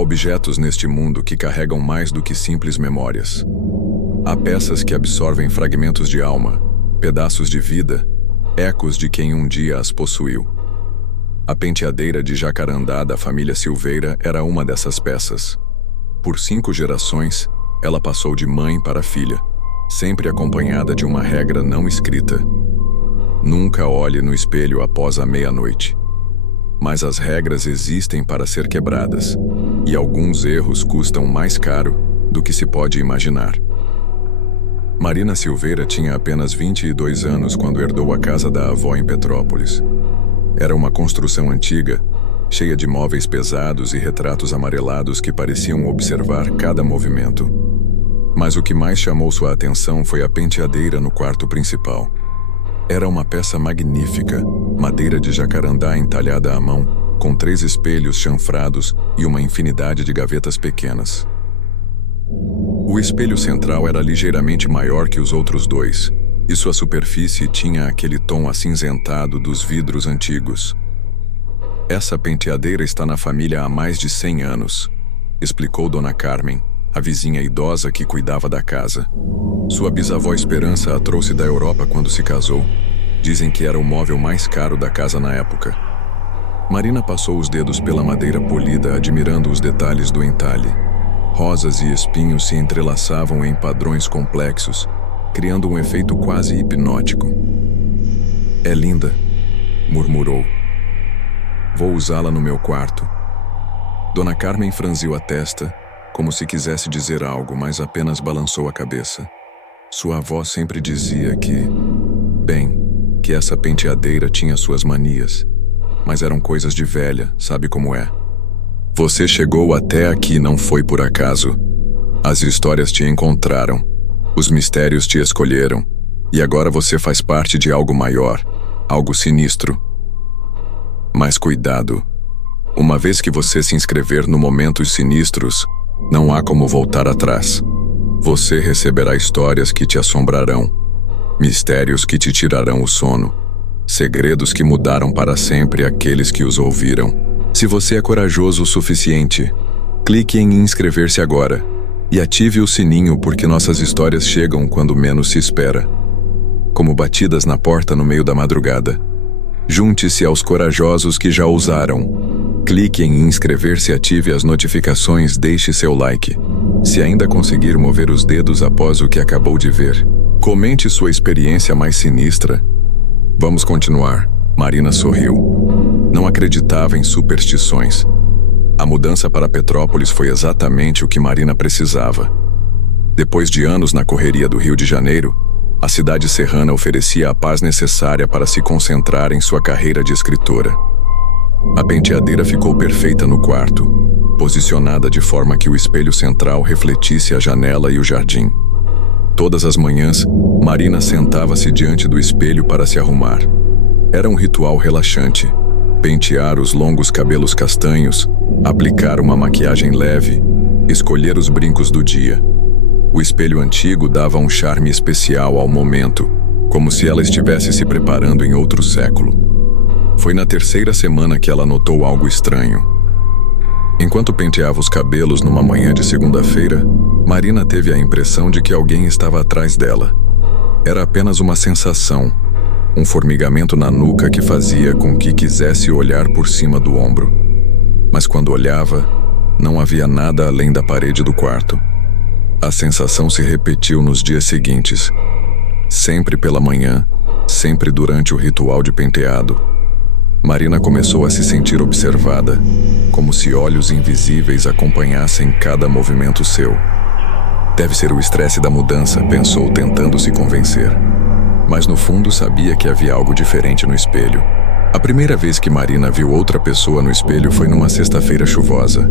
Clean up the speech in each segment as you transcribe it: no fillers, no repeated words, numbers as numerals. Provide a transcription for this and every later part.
objetos neste mundo que carregam mais do que simples memórias. Há peças que absorvem fragmentos de alma, pedaços de vida, ecos de quem um dia as possuiu. A penteadeira de jacarandá da família Silveira era uma dessas peças. Por 5 gerações, ela passou de mãe para filha, sempre acompanhada de uma regra não escrita: nunca olhe no espelho após a meia-noite. Mas as regras existem para ser quebradas, e alguns erros custam mais caro do que se pode imaginar. Marina Silveira tinha apenas 22 anos quando herdou a casa da avó em Petrópolis. Era uma construção antiga, cheia de móveis pesados e retratos amarelados que pareciam observar cada movimento. Mas o que mais chamou sua atenção foi a penteadeira no quarto principal. Era uma peça magnífica, madeira de jacarandá entalhada à mão, com 3 espelhos chanfrados e uma infinidade de gavetas pequenas. O espelho central era ligeiramente maior que os outros 2, e sua superfície tinha aquele tom acinzentado dos vidros antigos. Essa penteadeira está na família há mais de 100 anos, explicou Dona Carmen, a vizinha idosa que cuidava da casa. Sua bisavó Esperança a trouxe da Europa quando se casou. Dizem que era o móvel mais caro da casa na época. Marina passou os dedos pela madeira polida, admirando os detalhes do entalhe. Rosas e espinhos se entrelaçavam em padrões complexos, criando um efeito quase hipnótico. "É linda", murmurou. "Vou usá-la no meu quarto." Dona Carmen franziu a testa, como se quisesse dizer algo, mas apenas balançou a cabeça. Sua avó sempre dizia que essa penteadeira tinha suas manias, mas eram coisas de velha, sabe como é. Você chegou até aqui não foi por acaso. As histórias te encontraram, os mistérios te escolheram, e agora você faz parte de algo maior, algo sinistro. Mas cuidado, uma vez que você se inscrever no Momentos Sinistros, não há como voltar atrás. Você receberá histórias que te assombrarão, mistérios que te tirarão o sono, segredos que mudaram para sempre aqueles que os ouviram. Se você é corajoso o suficiente, clique em inscrever-se agora e ative o sininho, porque nossas histórias chegam quando menos se espera, como batidas na porta no meio da madrugada. Junte-se aos corajosos que já ousaram. Clique em inscrever-se e ative as notificações, deixe seu like. Se ainda conseguir mover os dedos após o que acabou de ver, comente sua experiência mais sinistra. Vamos continuar. Marina sorriu. Não acreditava em superstições. A mudança para Petrópolis foi exatamente o que Marina precisava. Depois de anos na correria do Rio de Janeiro, a cidade serrana oferecia a paz necessária para se concentrar em sua carreira de escritora. A penteadeira ficou perfeita no quarto, posicionada de forma que o espelho central refletisse a janela e o jardim. Todas as manhãs, Marina sentava-se diante do espelho para se arrumar. Era um ritual relaxante: pentear os longos cabelos castanhos, aplicar uma maquiagem leve, escolher os brincos do dia. O espelho antigo dava um charme especial ao momento, como se ela estivesse se preparando em outro século. Foi na 3ª semana que ela notou algo estranho. Enquanto penteava os cabelos numa manhã de segunda-feira, Marina teve a impressão de que alguém estava atrás dela. Era apenas uma sensação, um formigamento na nuca que fazia com que quisesse olhar por cima do ombro. Mas quando olhava, não havia nada além da parede do quarto. A sensação se repetiu nos dias seguintes, sempre pela manhã, sempre durante o ritual de penteado. Marina começou a se sentir observada, como se olhos invisíveis acompanhassem cada movimento seu. Deve ser o estresse da mudança, pensou, tentando se convencer. Mas no fundo sabia que havia algo diferente no espelho. A primeira vez que Marina viu outra pessoa no espelho foi numa sexta-feira chuvosa.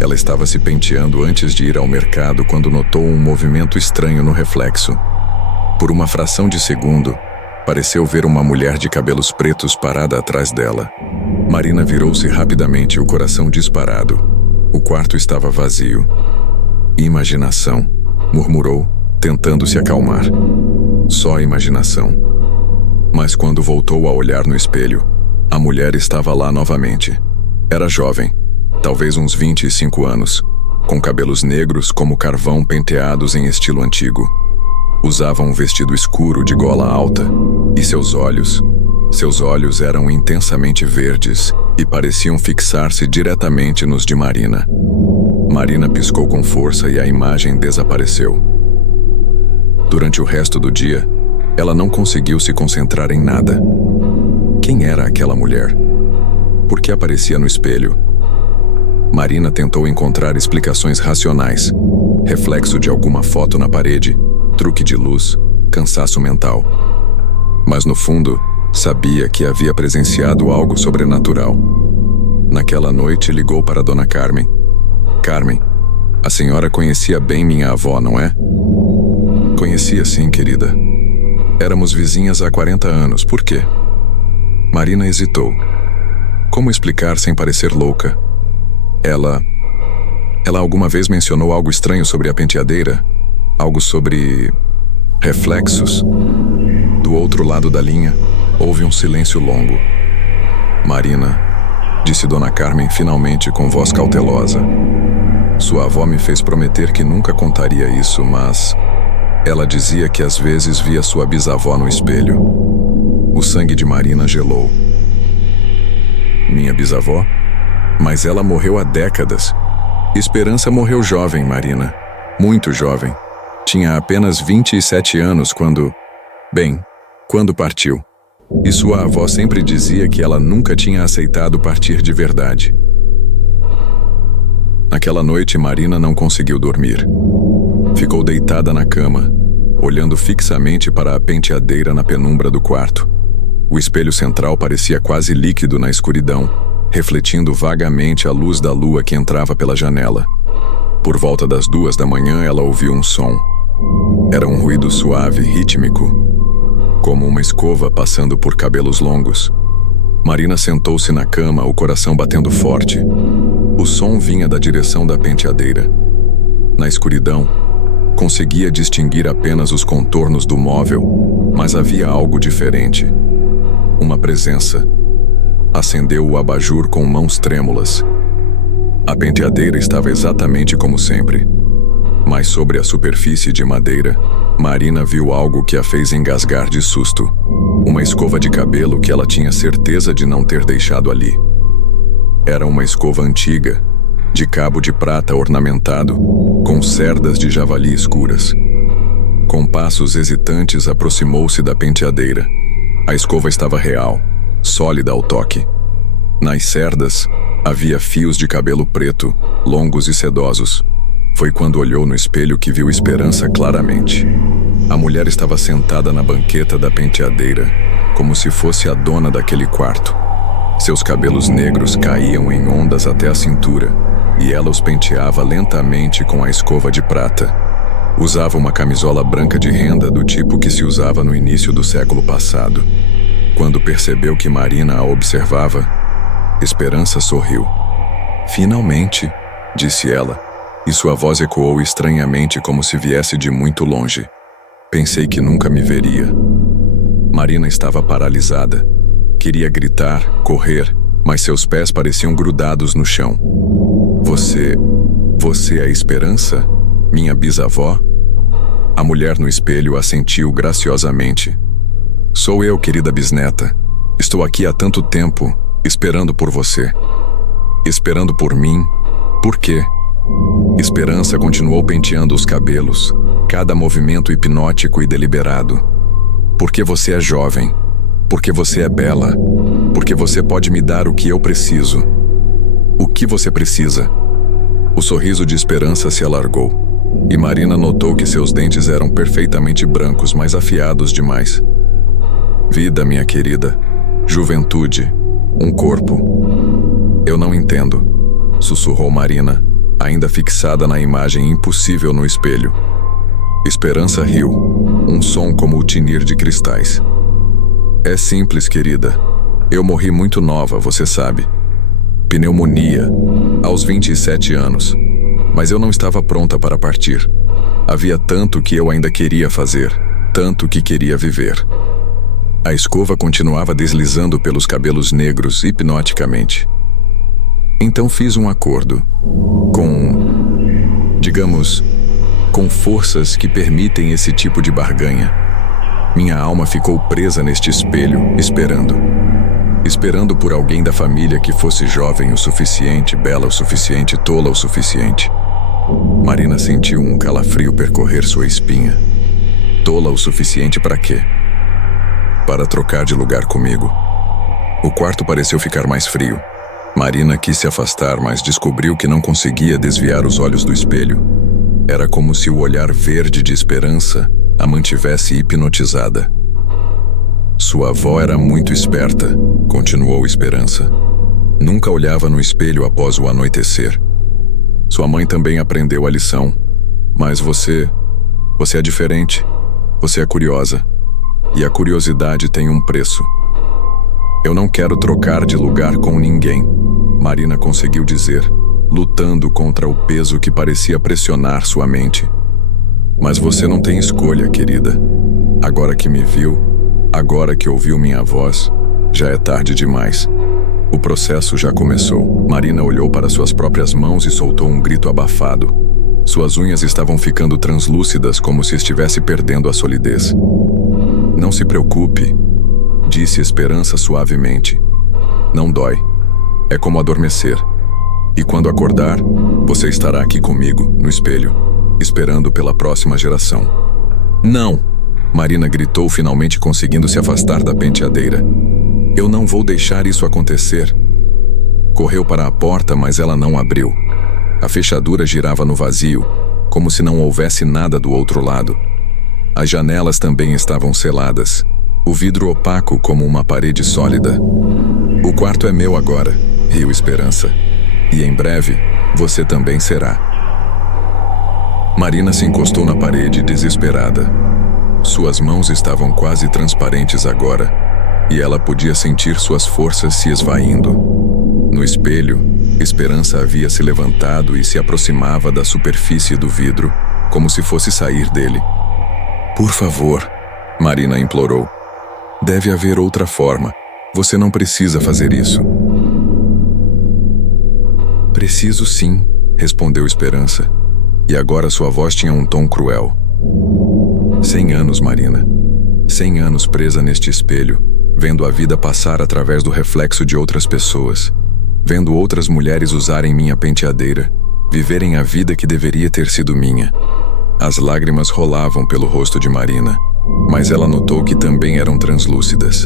Ela estava se penteando antes de ir ao mercado quando notou um movimento estranho no reflexo. Por uma fração de segundo, pareceu ver uma mulher de cabelos pretos parada atrás dela. Marina virou-se rapidamente, o coração disparado. O quarto estava vazio. "Imaginação", murmurou, tentando se acalmar. Só imaginação. Mas quando voltou a olhar no espelho, a mulher estava lá novamente. Era jovem, talvez uns 25 anos, com cabelos negros como carvão penteados em estilo antigo. Usava um vestido escuro de gola alta, e seus olhos eram intensamente verdes e pareciam fixar-se diretamente nos de Marina. Marina piscou com força e a imagem desapareceu. Durante o resto do dia, ela não conseguiu se concentrar em nada. Quem era aquela mulher? Por que aparecia no espelho? Marina tentou encontrar explicações racionais. Reflexo de alguma foto na parede, truque de luz, cansaço mental. Mas no fundo, sabia que havia presenciado algo sobrenatural. Naquela noite ligou para Dona Carmen. Carmen, a senhora conhecia bem minha avó, não é? Conhecia sim, querida. Éramos vizinhas há 40 anos, por quê? Marina hesitou. Como explicar sem parecer louca? Ela alguma vez mencionou algo estranho sobre a penteadeira? Algo sobre reflexos? Do outro lado da linha, houve um silêncio longo. Marina, disse Dona Carmen finalmente com voz cautelosa. Sua avó me fez prometer que nunca contaria isso, mas ela dizia que às vezes via sua bisavó no espelho. O sangue de Marina gelou. Minha bisavó? Mas ela morreu há décadas. Esperança morreu jovem, Marina. Muito jovem. Tinha apenas 27 anos quando partiu. E sua avó sempre dizia que ela nunca tinha aceitado partir de verdade. Naquela noite, Marina não conseguiu dormir. Ficou deitada na cama, olhando fixamente para a penteadeira na penumbra do quarto. O espelho central parecia quase líquido na escuridão, refletindo vagamente a luz da lua que entrava pela janela. Por volta das 2 da manhã, ela ouviu um som. Era um ruído suave, rítmico, como uma escova passando por cabelos longos. Marina sentou-se na cama, o coração batendo forte. O som vinha da direção da penteadeira. Na escuridão, conseguia distinguir apenas os contornos do móvel, mas havia algo diferente. Uma presença. Acendeu o abajur com mãos trêmulas. A penteadeira estava exatamente como sempre. Mas sobre a superfície de madeira, Marina viu algo que a fez engasgar de susto. Uma escova de cabelo que ela tinha certeza de não ter deixado ali. Era uma escova antiga, de cabo de prata ornamentado, com cerdas de javali escuras. Com passos hesitantes, aproximou-se da penteadeira. A escova estava real, sólida ao toque. Nas cerdas, havia fios de cabelo preto, longos e sedosos. Foi quando olhou no espelho que viu Esperança claramente. A mulher estava sentada na banqueta da penteadeira, como se fosse a dona daquele quarto. Seus cabelos negros caíam em ondas até a cintura, e ela os penteava lentamente com a escova de prata. Usava uma camisola branca de renda do tipo que se usava no início do século passado. Quando percebeu que Marina a observava, Esperança sorriu. Finalmente, disse ela, e sua voz ecoou estranhamente como se viesse de muito longe. Pensei que nunca me veria. Marina estava paralisada. Queria gritar, correr, mas seus pés pareciam grudados no chão. Você é Esperança? Minha bisavó? A mulher no espelho assentiu graciosamente. Sou eu, querida bisneta. Estou aqui há tanto tempo, esperando por você. Esperando por mim? Por quê? Esperança continuou penteando os cabelos, cada movimento hipnótico e deliberado. Porque você é jovem. Porque você é bela. Porque você pode me dar o que eu preciso. O que você precisa? O sorriso de Esperança se alargou, e Marina notou que seus dentes eram perfeitamente brancos, mas afiados demais. Vida, minha querida. Juventude. Um corpo. Eu não entendo, sussurrou Marina, ainda fixada na imagem impossível no espelho. Esperança riu, um som como o tinir de cristais. É simples, querida. Eu morri muito nova, você sabe. Pneumonia, aos 27 anos. Mas eu não estava pronta para partir. Havia tanto que eu ainda queria fazer, tanto que queria viver. A escova continuava deslizando pelos cabelos negros hipnoticamente. Então fiz um acordo com forças que permitem esse tipo de barganha. Minha alma ficou presa neste espelho, esperando por alguém da família que fosse jovem o suficiente, bela o suficiente, tola o suficiente. Marina sentiu um calafrio percorrer sua espinha. Tola o suficiente para quê? Para trocar de lugar comigo. O quarto pareceu ficar mais frio. Marina quis se afastar, mas descobriu que não conseguia desviar os olhos do espelho. Era como se o olhar verde de esperança a mantivesse hipnotizada. Sua avó era muito esperta, continuou Esperança. Nunca olhava no espelho após o anoitecer. Sua mãe também aprendeu a lição. Mas você é diferente. Você é curiosa. E a curiosidade tem um preço. Eu não quero trocar de lugar com ninguém, Marina conseguiu dizer, lutando contra o peso que parecia pressionar sua mente. Mas você não tem escolha, querida. Agora que me viu, agora que ouviu minha voz, já é tarde demais. O processo já começou. Marina olhou para suas próprias mãos e soltou um grito abafado. Suas unhas estavam ficando translúcidas, como se estivesse perdendo a solidez. Não se preocupe, disse Esperança suavemente. Não dói. É como adormecer. E quando acordar, você estará aqui comigo, no espelho, esperando pela próxima geração. Não! Marina gritou, finalmente conseguindo se afastar da penteadeira. Eu não vou deixar isso acontecer. Correu para a porta, mas ela não abriu. A fechadura girava no vazio, como se não houvesse nada do outro lado. As janelas também estavam seladas, o vidro opaco como uma parede sólida. O quarto é meu agora, riu Esperança. E em breve, você também será. Marina se encostou na parede, desesperada. Suas mãos estavam quase transparentes agora, e ela podia sentir suas forças se esvaindo. No espelho, Esperança havia se levantado e se aproximava da superfície do vidro, como se fosse sair dele. Por favor, Marina implorou. Deve haver outra forma. Você não precisa fazer isso. Preciso sim, respondeu Esperança. E agora sua voz tinha um tom cruel. 100 anos, Marina. 100 anos presa neste espelho, vendo a vida passar através do reflexo de outras pessoas, vendo outras mulheres usarem minha penteadeira, viverem a vida que deveria ter sido minha. As lágrimas rolavam pelo rosto de Marina, mas ela notou que também eram translúcidas.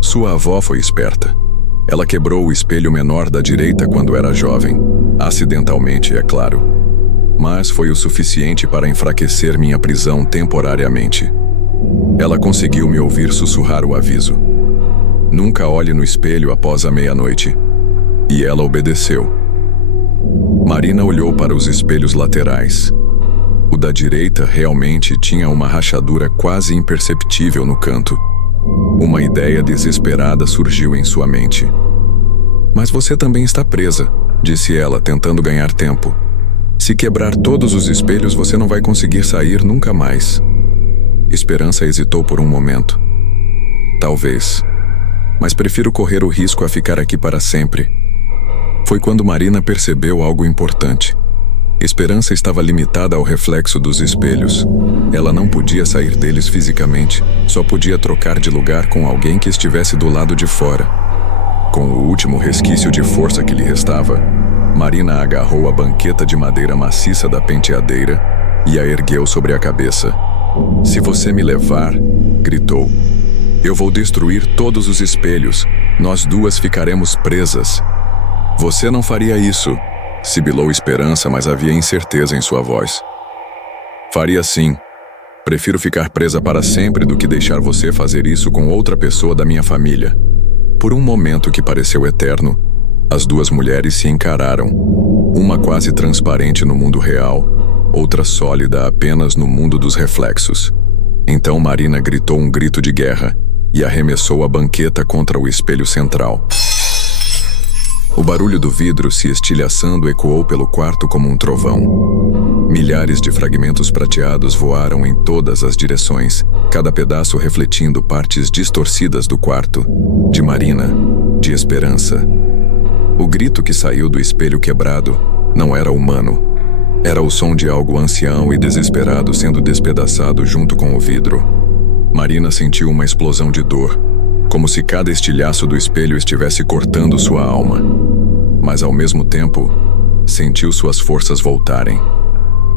Sua avó foi esperta. Ela quebrou o espelho menor da direita quando era jovem, acidentalmente, é claro. Mas foi o suficiente para enfraquecer minha prisão temporariamente. Ela conseguiu me ouvir sussurrar o aviso. Nunca olhe no espelho após a meia-noite. E ela obedeceu. Marina olhou para os espelhos laterais. O da direita realmente tinha uma rachadura quase imperceptível no canto. Uma ideia desesperada surgiu em sua mente. Mas você também está presa, disse ela, tentando ganhar tempo. Se quebrar todos os espelhos, você não vai conseguir sair nunca mais. Esperança hesitou por um momento. Talvez. Mas prefiro correr o risco a ficar aqui para sempre. Foi quando Marina percebeu algo importante. Esperança estava limitada ao reflexo dos espelhos. Ela não podia sair deles fisicamente, só podia trocar de lugar com alguém que estivesse do lado de fora. Com o último resquício de força que lhe restava, Marina agarrou a banqueta de madeira maciça da penteadeira e a ergueu sobre a cabeça. Se você me levar, gritou, eu vou destruir todos os espelhos. Nós duas ficaremos presas. Você não faria isso, sibilou Esperança, mas havia incerteza em sua voz. Faria sim. Prefiro ficar presa para sempre do que deixar você fazer isso com outra pessoa da minha família. Por um momento que pareceu eterno, as duas mulheres se encararam, uma quase transparente no mundo real, outra sólida apenas no mundo dos reflexos. Então Marina gritou um grito de guerra e arremessou a banqueta contra o espelho central. O barulho do vidro se estilhaçando ecoou pelo quarto como um trovão. Milhares de fragmentos prateados voaram em todas as direções, cada pedaço refletindo partes distorcidas do quarto, de Marina, de esperança. O grito que saiu do espelho quebrado não era humano. Era o som de algo ancião e desesperado sendo despedaçado junto com o vidro. Marina sentiu uma explosão de dor, como se cada estilhaço do espelho estivesse cortando sua alma. Mas ao mesmo tempo, sentiu suas forças voltarem.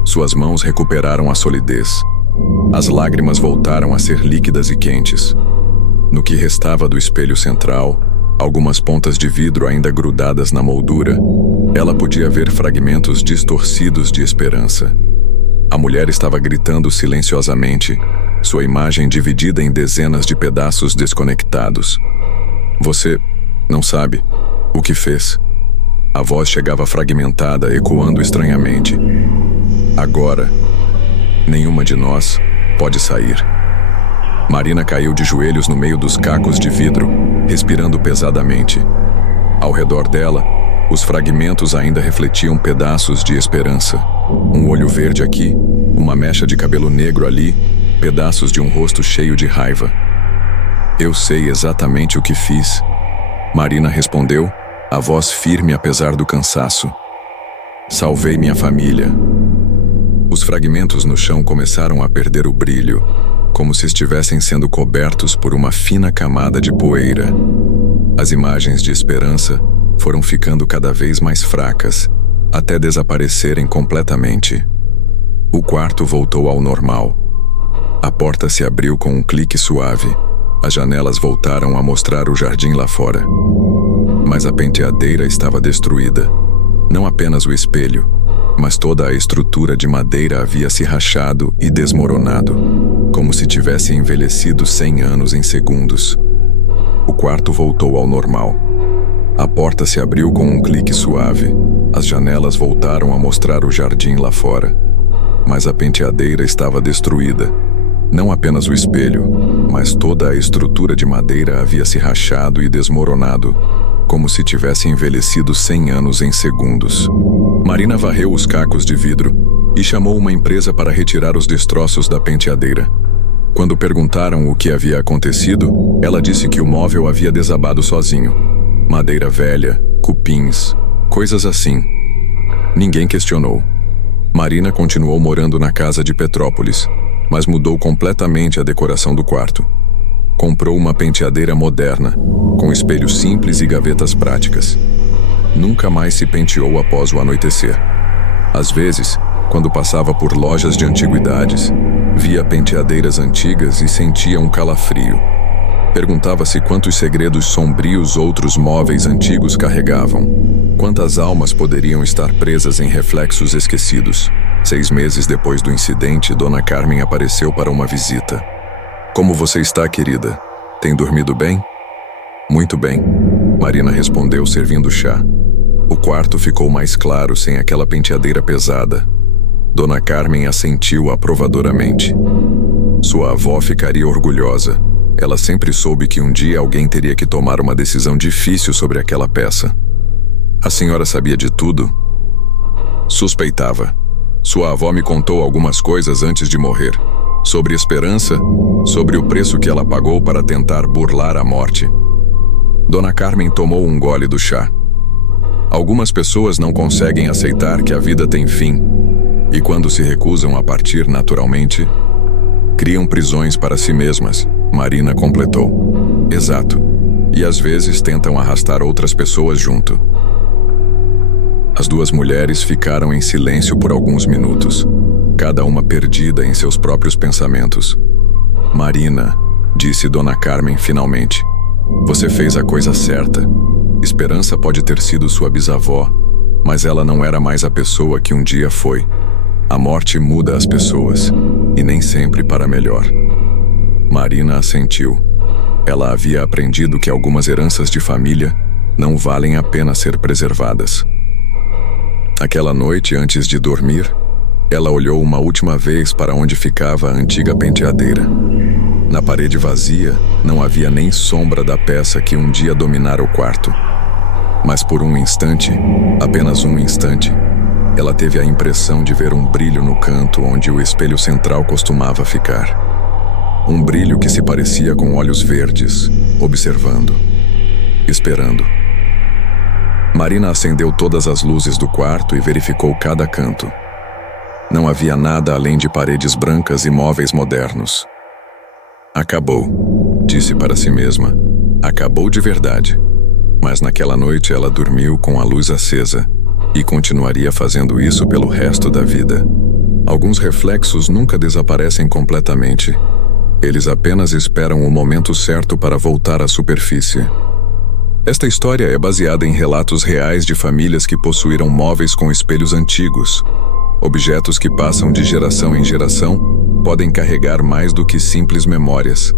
Suas mãos recuperaram a solidez. As lágrimas voltaram a ser líquidas e quentes. No que restava do espelho central, algumas pontas de vidro ainda grudadas na moldura, ela podia ver fragmentos distorcidos de esperança. A mulher estava gritando silenciosamente, sua imagem dividida em dezenas de pedaços desconectados. Você não sabe o que fez. A voz chegava fragmentada, ecoando estranhamente. Agora, nenhuma de nós pode sair. Marina caiu de joelhos no meio dos cacos de vidro, respirando pesadamente. Ao redor dela, os fragmentos ainda refletiam pedaços de esperança. Um olho verde aqui, uma mecha de cabelo negro ali, pedaços de um rosto cheio de raiva. Eu sei exatamente o que fiz, Marina respondeu, a voz firme apesar do cansaço. Salvei minha família. Os fragmentos no chão começaram a perder o brilho, como se estivessem sendo cobertos por uma fina camada de poeira. As imagens de esperança foram ficando cada vez mais fracas, até desaparecerem completamente. O quarto voltou ao normal. A porta se abriu com um clique suave. As janelas voltaram a mostrar o jardim lá fora. Mas a penteadeira estava destruída. Não apenas o espelho, mas toda a estrutura de madeira havia se rachado e desmoronado, como se tivesse envelhecido 100 anos em segundos. O quarto voltou ao normal. A porta se abriu com um clique suave. As janelas voltaram a mostrar o jardim lá fora. Mas a penteadeira estava destruída. Não apenas o espelho, mas toda a estrutura de madeira havia se rachado e desmoronado, como se tivesse envelhecido 100 anos em segundos. Marina varreu os cacos de vidro e chamou uma empresa para retirar os destroços da penteadeira. Quando perguntaram o que havia acontecido, ela disse que o móvel havia desabado sozinho. Madeira velha, cupins, coisas assim. Ninguém questionou. Marina continuou morando na casa de Petrópolis, mas mudou completamente a decoração do quarto. Comprou uma penteadeira moderna, com espelhos simples e gavetas práticas. Nunca mais se penteou após o anoitecer. Às vezes, quando passava por lojas de antiguidades, via penteadeiras antigas e sentia um calafrio. Perguntava-se quantos segredos sombrios outros móveis antigos carregavam. Quantas almas poderiam estar presas em reflexos esquecidos? 6 meses depois do incidente, Dona Carmen apareceu para uma visita. Como você está, querida? Tem dormido bem? Muito bem, Marina respondeu, servindo chá. O quarto ficou mais claro sem aquela penteadeira pesada. Dona Carmen assentiu aprovadoramente. Sua avó ficaria orgulhosa. Ela sempre soube que um dia alguém teria que tomar uma decisão difícil sobre aquela peça. A senhora sabia de tudo? Suspeitava. Sua avó me contou algumas coisas antes de morrer. Sobre esperança, sobre o preço que ela pagou para tentar burlar a morte. Dona Carmen tomou um gole do chá. Algumas pessoas não conseguem aceitar que a vida tem fim, e quando se recusam a partir naturalmente, criam prisões para si mesmas, Marina completou. Exato. E às vezes tentam arrastar outras pessoas junto. As duas mulheres ficaram em silêncio por alguns minutos, cada uma perdida em seus próprios pensamentos. Marina, disse Dona Carmen finalmente, você fez a coisa certa. Esperança pode ter sido sua bisavó, mas ela não era mais a pessoa que um dia foi. A morte muda as pessoas, e nem sempre para melhor. Marina assentiu. Ela havia aprendido que algumas heranças de família não valem a pena ser preservadas. Aquela noite, antes de dormir, ela olhou uma última vez para onde ficava a antiga penteadeira. Na parede vazia, não havia nem sombra da peça que um dia dominara o quarto. Mas por um instante, apenas um instante, ela teve a impressão de ver um brilho no canto onde o espelho central costumava ficar. Um brilho que se parecia com olhos verdes, observando. esperando. Marina acendeu todas as luzes do quarto e verificou cada canto. Não havia nada além de paredes brancas e móveis modernos. Acabou, disse para si mesma. Acabou de verdade. Mas naquela noite ela dormiu com a luz acesa e continuaria fazendo isso pelo resto da vida. Alguns reflexos nunca desaparecem completamente. Eles apenas esperam o momento certo para voltar à superfície. Esta história é baseada em relatos reais de famílias que possuíram móveis com espelhos antigos. Objetos que passam de geração em geração podem carregar mais do que simples memórias.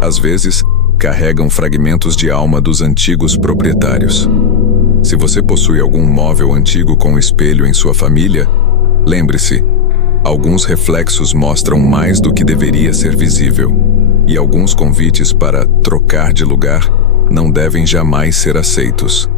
Às vezes, carregam fragmentos de alma dos antigos proprietários. Se você possui algum móvel antigo com espelho em sua família, lembre-se, alguns reflexos mostram mais do que deveria ser visível, e alguns convites para trocar de lugar não devem jamais ser aceitos.